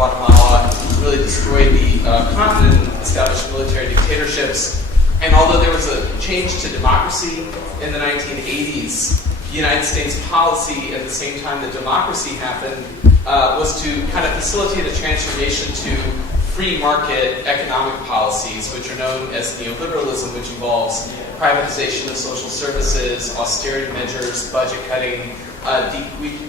Guatemala, really destroyed the continent, established military dictatorships. And although there was a change to democracy in the 1980s, the United States policy at the same time that democracy happened was to kind of facilitate a transformation to free market economic policies, which are known as neoliberalism, which involves privatization of social services, austerity measures, budget cutting,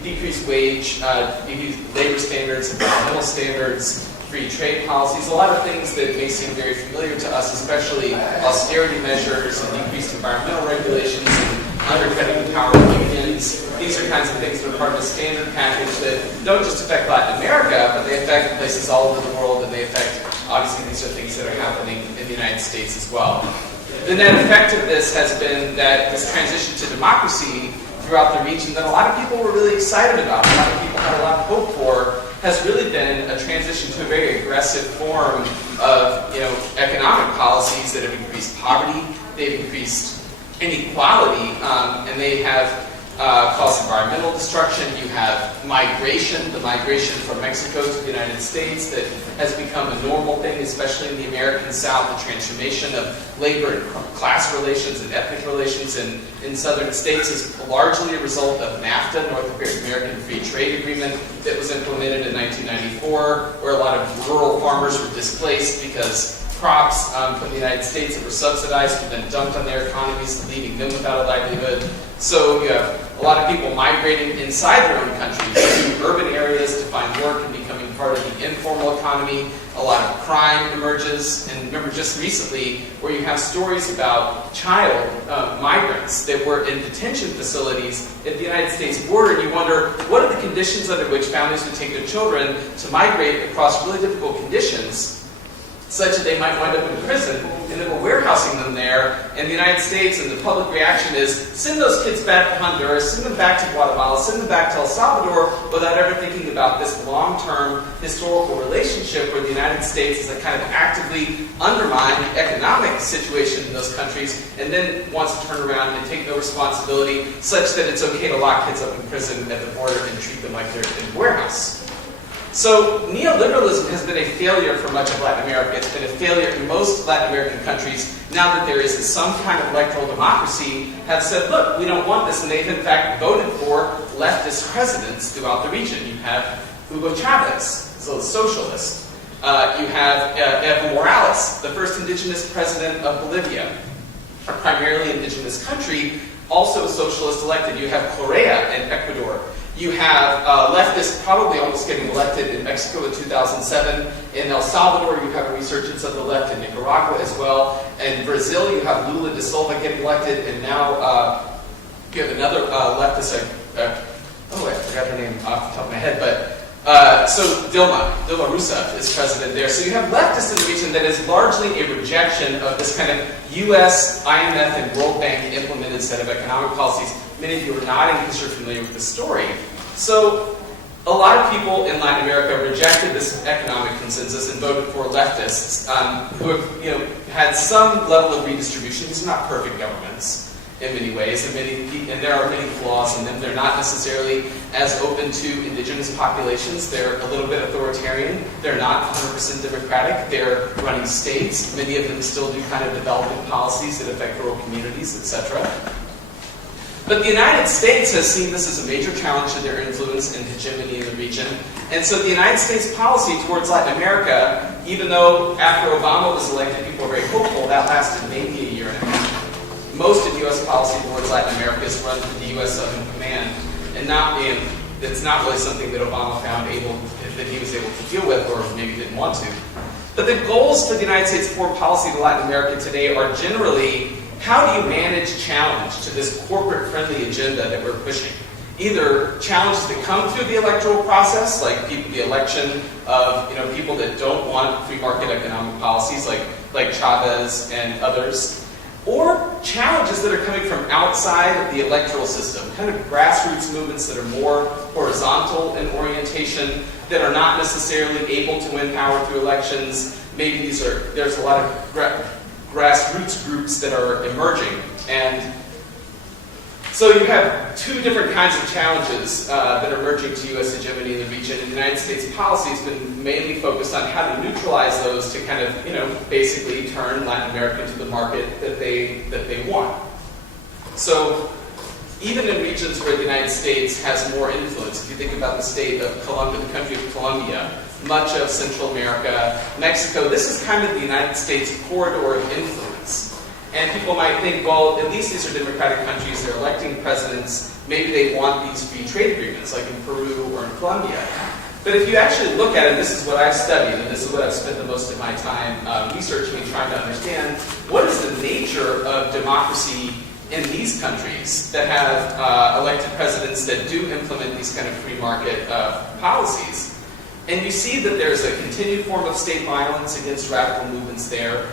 decreased wage, decreased labor standards, environmental standards, free trade policies, a lot of things that may seem very familiar to us, especially austerity measures and decreased environmental regulations and undercutting the power of unions. These are kinds of things that are part of a standard package that don't just affect Latin America, but they affect places all over the world, and they affect, obviously, these are things that are happening in the United States as well. The net effect of this has been that this transition to democracy throughout the region that a lot of people were really excited about, a lot of people had a lot of hope for, has really been a transition to a very aggressive form of economic policies that have increased poverty, they've increased inequality, and they have caused environmental destruction. You have migration, the migration from Mexico to the United States that has become a normal thing, especially in the American South, the transformation of labor and class relations and ethnic relations in southern states is largely a result of NAFTA, North American Free Trade Agreement, that was implemented in 1994, where a lot of rural farmers were displaced because crops from the United States that were subsidized were then dumped on their economies, leaving them without a livelihood. So you have a lot of people migrating inside their own countries to urban areas to find work and becoming part of the informal economy. A lot of crime emerges. And remember just recently where you have stories about child migrants that were in detention facilities at the United States border, and you wonder, what are the conditions under which families would take their children to migrate across really difficult conditions such that they might wind up in prison, and then we're warehousing them there in the United States, and the public reaction is, send those kids back to Honduras, send them back to Guatemala, send them back to El Salvador, without ever thinking about this long-term historical relationship where the United States is kind of actively undermining the economic situation in those countries, and then wants to turn around and take no responsibility such that it's okay to lock kids up in prison at the border and treat them like they're in a warehouse. So neoliberalism has been a failure for much of Latin America. It's been a failure in most Latin American countries. Now that there is some kind of electoral democracy, have said, look, we don't want this, and they've in fact voted for leftist presidents throughout the region. You have Hugo Chavez, so the socialist. You have Evo Morales, the first indigenous president of Bolivia, a primarily indigenous country, also a socialist elected. You have Correa in Ecuador. You have leftists probably almost getting elected in Mexico in 2007. In El Salvador, you have a resurgence of the left. In Nicaragua as well. In Brazil, you have Lula da Silva getting elected. And now you have another leftist. I forgot her name off the top of my head. But so Dilma Rousseff is president there. So you have leftists in the region that is largely a rejection of this kind of U.S., IMF, and World Bank implemented set of economic policies. Many of you are nodding because you're familiar with the story. So a lot of people in Latin America rejected this economic consensus and voted for leftists who have had some level of redistribution. These are not perfect governments in many ways, and there are many flaws in them. They're not necessarily as open to indigenous populations. They're a little bit authoritarian. They're not 100% democratic. They're running states. Many of them still do kind of development policies that affect rural communities, etc. But the United States has seen this as a major challenge to their influence and hegemony in the region. And so the United States policy towards Latin America, even though after Obama was elected, people were very hopeful, that lasted maybe a year and a half. Most of U.S. policy towards Latin America is run through the U.S. Southern Command, and it's not really something that Obama found that he was able to deal with, or maybe didn't want to. But the goals for the United States foreign policy to Latin America today are generally, how do you manage challenge to this corporate-friendly agenda that we're pushing? Either challenges that come through the electoral process, like the election of people that don't want free market economic policies, like Chavez and others, or challenges that are coming from outside of the electoral system, kind of grassroots movements that are more horizontal in orientation, that are not necessarily able to win power through elections. Maybe there's a lot of grassroots groups that are emerging. And So you have two different kinds of challenges that are emerging to U.S. hegemony in the region, and the United States policy has been mainly focused on how to neutralize those to kind of, basically turn Latin America into the market that they want. So even in regions where the United States has more influence, if you think about the state of Colombia, the country of Colombia, much of Central America, Mexico, this is kind of the United States corridor of influence. And people might think, well, at least these are democratic countries, they're electing presidents, maybe they want these free trade agreements, like in Peru or in Colombia. But if you actually look at it, this is what I've studied, and this is what I've spent the most of my time researching and trying to understand, what is the nature of democracy in these countries that have elected presidents that do implement these kind of free market policies. And you see that there's a continued form of state violence against radical movements there.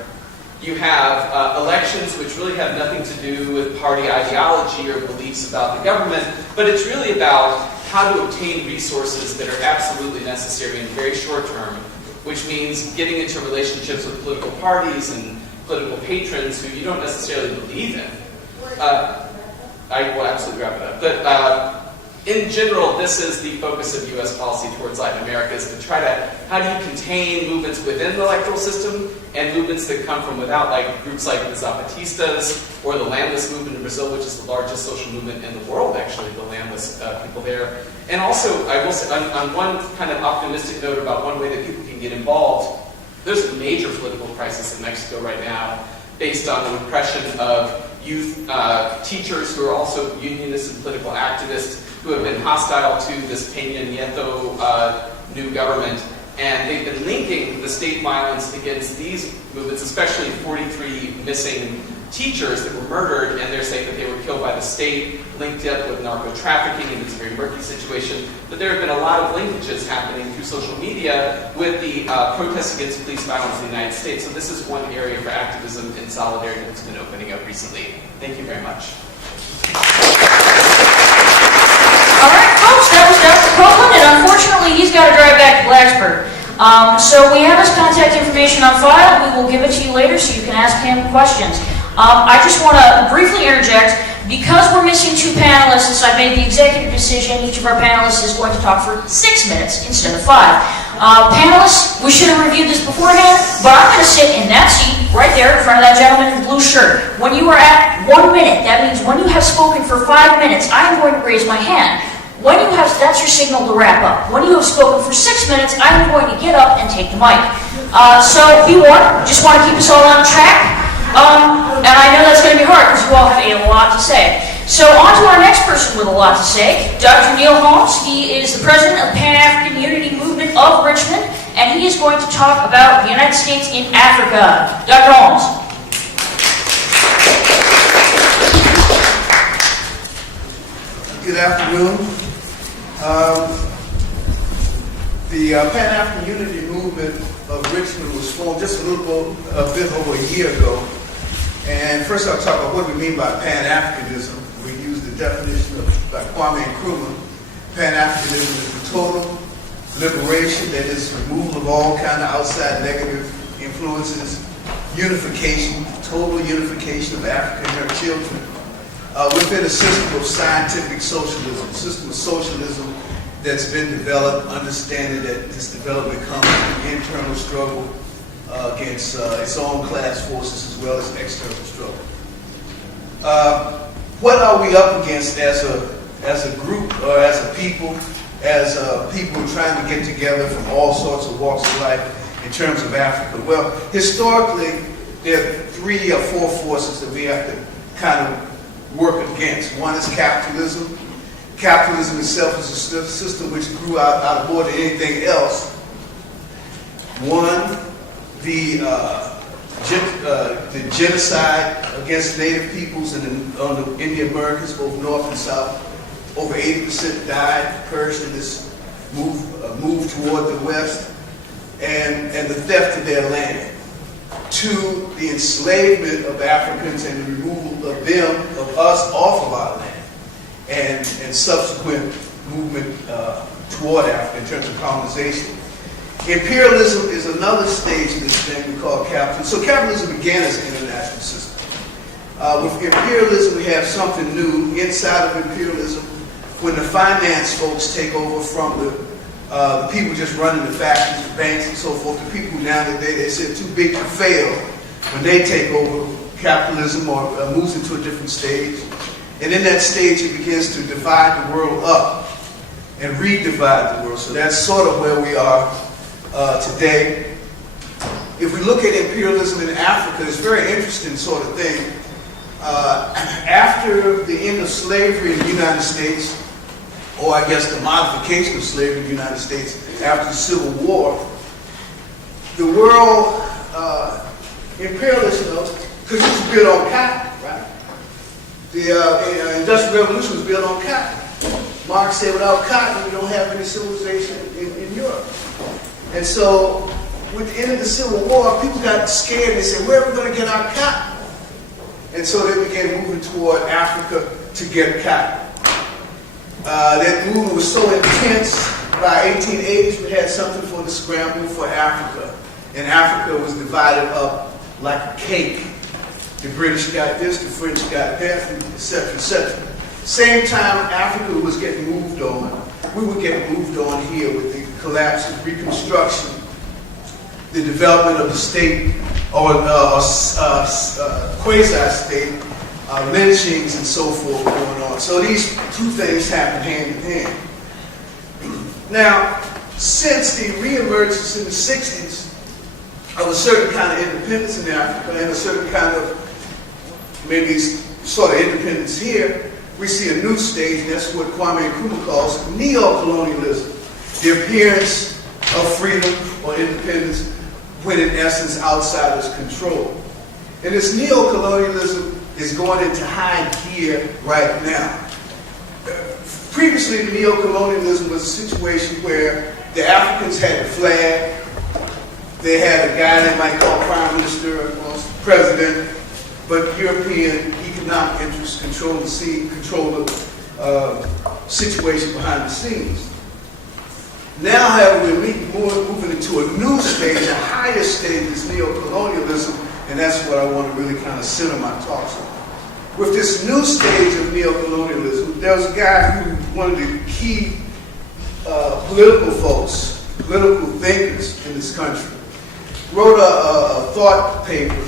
You have elections which really have nothing to do with party ideology or beliefs about the government, but it's really about how to obtain resources that are absolutely necessary in the very short term, which means getting into relationships with political parties and political patrons who you don't necessarily believe in. I will absolutely wrap it up. But in general, this is the focus of U.S. policy towards Latin America, is to try to, how do you contain movements within the electoral system and movements that come from without, like groups like the Zapatistas or the landless movement in Brazil, which is the largest social movement in the world, actually, the landless people there. And also, I will say, on one kind of optimistic note about one way that people can get involved, there's a major political crisis in Mexico right now based on the repression of youth teachers who are also unionists and political activists who have been hostile to this Peña Nieto new government. And they've been linking the state violence against these movements, especially 43 missing teachers that were murdered, and they're saying that they were killed by the state, linked up with narco-trafficking, and it's a very murky situation. But there have been a lot of linkages happening through social media with the protests against police violence in the United States. So this is one area for activism and solidarity that's been opening up recently. Thank you very much. All right, folks, that was Dr. Copeland, and unfortunately, he's got to drive back to Blacksburg. So we have his contact information on file. We will give it to you later so you can ask him questions. I just want to briefly interject. Because we're missing two panelists, I made the executive decision. Each of our panelists is going to talk for 6 minutes instead of 5. Panelists, we should have reviewed this beforehand, but I'm going to sit in that seat right there in front of that gentleman in the blue shirt. When you are at 1 minute, that means when you have spoken for 5 minutes, I'm going to raise my hand. When you have, that's your signal to wrap up. When you have spoken for 6 minutes, I'm going to get up and take the mic. So be warned, just want to keep us all on track. And I know that's going to be hard because you all have a lot to say. So on to our next person with a lot to say, Dr. Neil Holmes. He is the president of the Pan-African Unity Movement of Richmond, and he is going to talk about the United States in Africa. Dr. Holmes. Good afternoon. The Pan-African Unity Movement of Richmond was formed just a bit over a year ago. And first I'll talk about what we mean by Pan-Africanism. We use the definition by Kwame Nkrumah. Pan-Africanism is the total liberation, that is removal of all kind of outside negative influences, unification, total unification of Africa and her children within a system of scientific socialism, a system of socialism that's been developed, understanding that this development comes from the internal struggle against its own class forces as well as external struggle. What are we up against as a group or as a people trying to get together from all sorts of walks of life in terms of Africa? Well, historically, there are 3 or 4 forces that we have to kind of work against. One is capitalism. Capitalism itself is a system which grew out of more than anything else. One, the genocide against native peoples in the Americas, both North and South. Over 80% died, perished in this move toward the West, and the theft of their land. 2, the enslavement of Africans and the removal of them, of us, off of our land, and subsequent movement toward Africa in terms of colonization. Imperialism is another stage in this thing we call capitalism. So capitalism began as an international system. With imperialism, we have something new. Inside of imperialism, when the finance folks take over from the people just running the factories, the banks, and so forth, the people who nowadays they say too big to fail, when they take over capitalism or moves into a different stage. And in that stage, it begins to divide the world up and redivide the world. So that's sort of where we are today. If we look at imperialism in Africa, it's a very interesting sort of thing. After the end of slavery in the United States, or I guess the modification of slavery in the United States after the Civil War, the world, imperialism, because it was built on cotton, right? The Industrial Revolution was built on cotton. Marx said without cotton, we don't have any civilization in Europe. And so, with the end of the Civil War, people got scared. They said, where are we going to get our cotton? And so they began moving toward Africa to get cotton. That movement was so intense, by 1880s, we had something for the scramble for Africa. And Africa was divided up like a cake. The British got this, the French got that, etc., etc. Same time Africa was getting moved on, we were getting moved on here with the collapse of Reconstruction, the development of the state, or quasi-state, lynchings and so forth going on. So these two things happen hand in hand. Now, since the reemergence in the 60s of a certain kind of independence in Africa and a certain kind of maybe sort of independence here, we see a new stage, and that's what Kwame Nkrumah calls neo-colonialism, the appearance of freedom or independence when in essence outsiders control. And this neo-colonialism is going into high gear right now. Previously, the neo-colonialism was a situation where the Africans had the flag, they had a guy they might call prime minister or president, but European economic interests control the scene, control the situation behind the scenes. Now, however, we're moving into a new stage, a higher stage, is neo-colonialism, and that's what I want to really kind of center my talks on. With this new stage of neo-colonialism, there was a guy who, one of the key political folks, political thinkers in this country, wrote a thought paper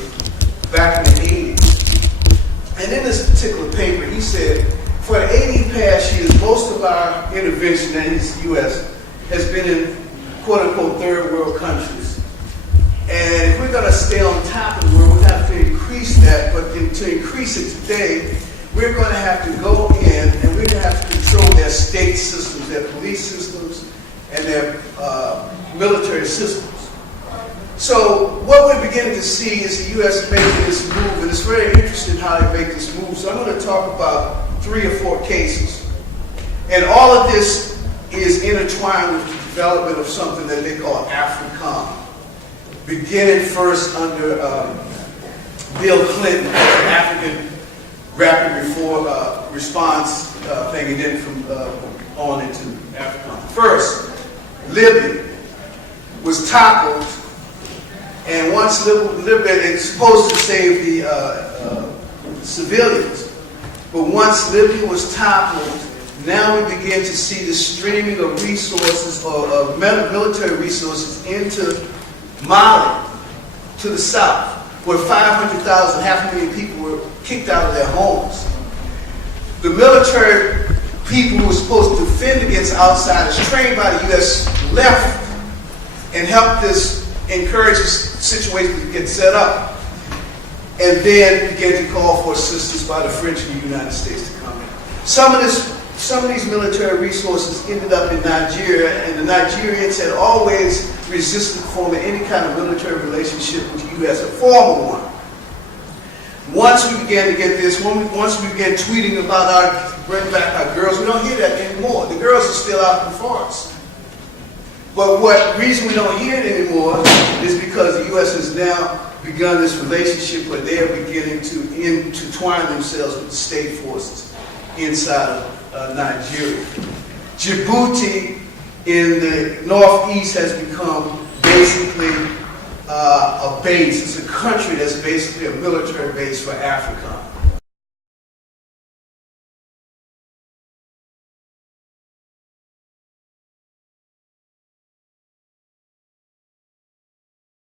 back in the 80s. And in this particular paper, he said, for the 80 past years, most of our intervention in the U.S. has been in quote-unquote third world countries. And if we're going to stay on top of the world, we have to increase that. But to increase it today, we're going to have to go in and we're going to have to control their state systems, their police systems, and their military systems. So what we're beginning to see is the U.S. making this move, and it's very interesting how they make this move. So I'm going to talk about 3 or 4 cases. And all of this is intertwined with the development of something that they call AFRICOM. Beginning first under Bill Clinton, an African rapid response thing, and then from on into AFRICOM. First, Libya was toppled, and once Libya is supposed to save the civilians, but once Libya was toppled, now we begin to see the streaming of resources, or of military resources into Mali, to the south, where 500,000, 500,000 people were kicked out of their homes. The military people who were supposed to defend against outsiders, trained by the U.S., left and helped this, encourage this situation to get set up, and then began to call for assistance by the French and the United States to come in. Some of these military resources ended up in Nigeria, and the Nigerians had always resisted forming any kind of military relationship with the U.S., a formal one. Once we began to get this, once we began tweeting about bring back our girls, we don't hear that anymore. The girls are still out in the forest. But what reason we don't hear it anymore is because the U.S. has now begun this relationship where they are beginning to intertwine themselves with the state forces inside of Nigeria. Djibouti in the northeast has become basically a base. It's a country that's basically a military base for Africa.